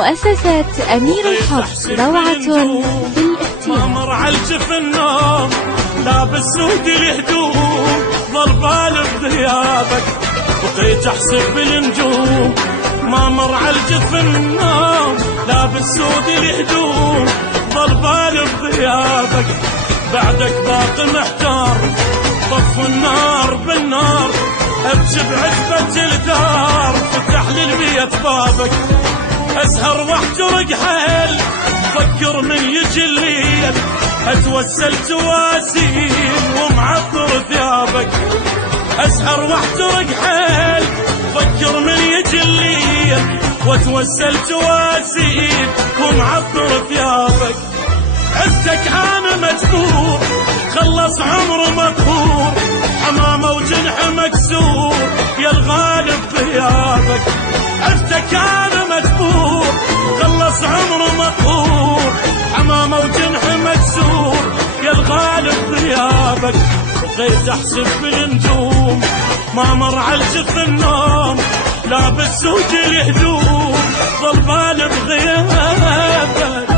مؤسسة أمير الحب روعة في ما مر على الجفن نوم لابس سود الهدوم ظل بالي بغيابك بقيت احسب بالنجوم. ما مر على الجفن نوم لابس سود الهدوم ظل بالي بغيابك بعدك باقي محتار طف النار بالنار ابجي بعتبة الدار فتح لي البيت بابك اسهر واحترق حيل فكر من يجي الليل اتوسل تواسيل ومعطر ثيابك اسهر واحترق حيل فكر من يجي الليل واتوسل تواسيل ومعطر ثيابك. عزتك انا مجبور خلص عمره مقهور حمامه وجنح مكسور يا الغالب بثيابك. عزتك انا مجبور خلص عمره مقهور حمامه وجنح مكسور يا الغالب بثيابك. بقيت احسب بالنجوم ما مر على الجفن النوم لابس سود الهدوم ظل بالي بغيابك.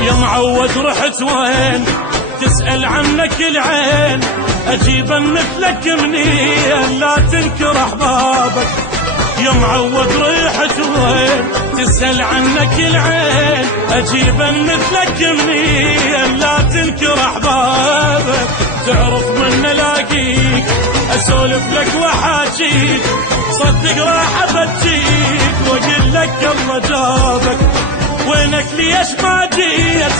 يا معود رحت وين تسأل عنك العين أجيبا مثلك منين لا تنكر أحبابك. يا معود رحت وين تسأل عنك العين أجيبا مثلك منين لا تنكر أحبابك. تعرف من الاقيك اسولف لك واحاجيك صدق راح ابجيك واقول لك الله جابك. وينك ليش ما جيت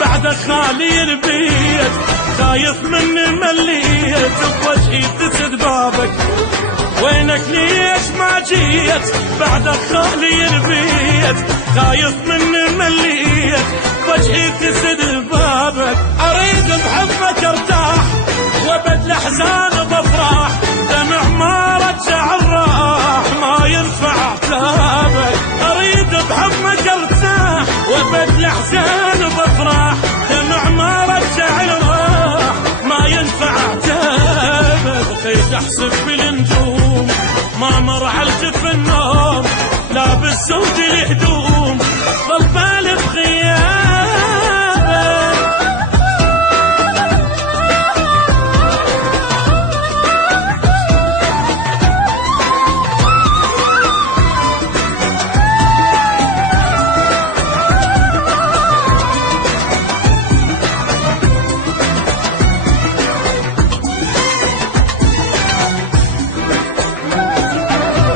بعد خالي البيت خايف مني مليت بوجهي تسد بابك. وينك ليش ما جيت بعد خالي البيت خايف مني مليت بوجهي تسد بابك. اريد بحبك ارتاح وابد الاحزان بافراح دمع ما رجع الراح ما ينفع عتابك. اريد بحبك ارتاح وابد الاحزان بافراح دمع ما رجع الراح ما ينفع عتابك. بقيت احسب بالنجوم ما مر على الجفن النوم لابس سود الهدوم ظل بالي بغيابك.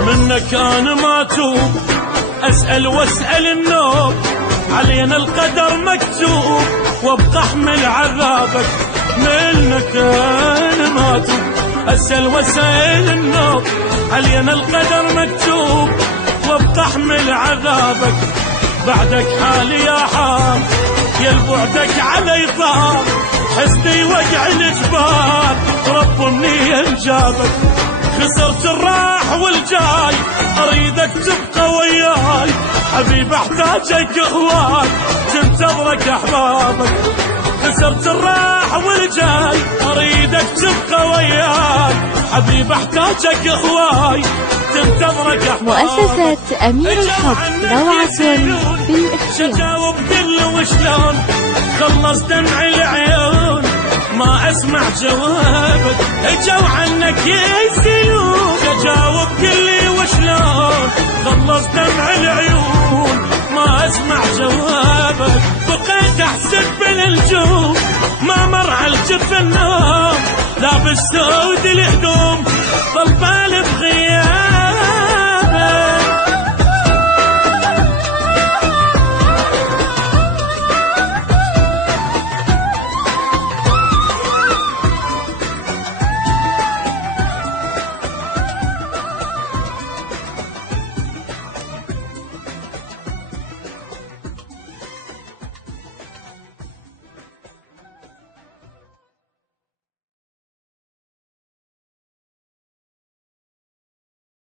منك انا ما توب اسال واسال النوب علينا القدر مكتوب وابقى احمل عذابك. منك انا ما توب اسال واسال النوب علينا القدر مكتوب وابقى احمل عذابك. بعدك حالي يا حال يا البعدك علي طار حسبي وقع الجبال رب مني انجابك. خسرت الراح والجاي اريدك تبقى وياي حبيب احتاجك هواي تنتظرك احبابك. خسرت الراح والجاي اريدك تبقى وياي حبيب احتاجك هواي تنتظرك احبابك. مؤسسة أمير الحب روعة في الاختيار. جاوب كل وشلون خلص دمع العيون ما اسمع جوابك. اجوا عنك يسألون جاوب كل وشلون خلص دمع العيون ما اسمع جوابك. بقيت احسب بالنجوم ما مر على الجفن النوم لابس سود الهدوم ظل بالي بغيابك.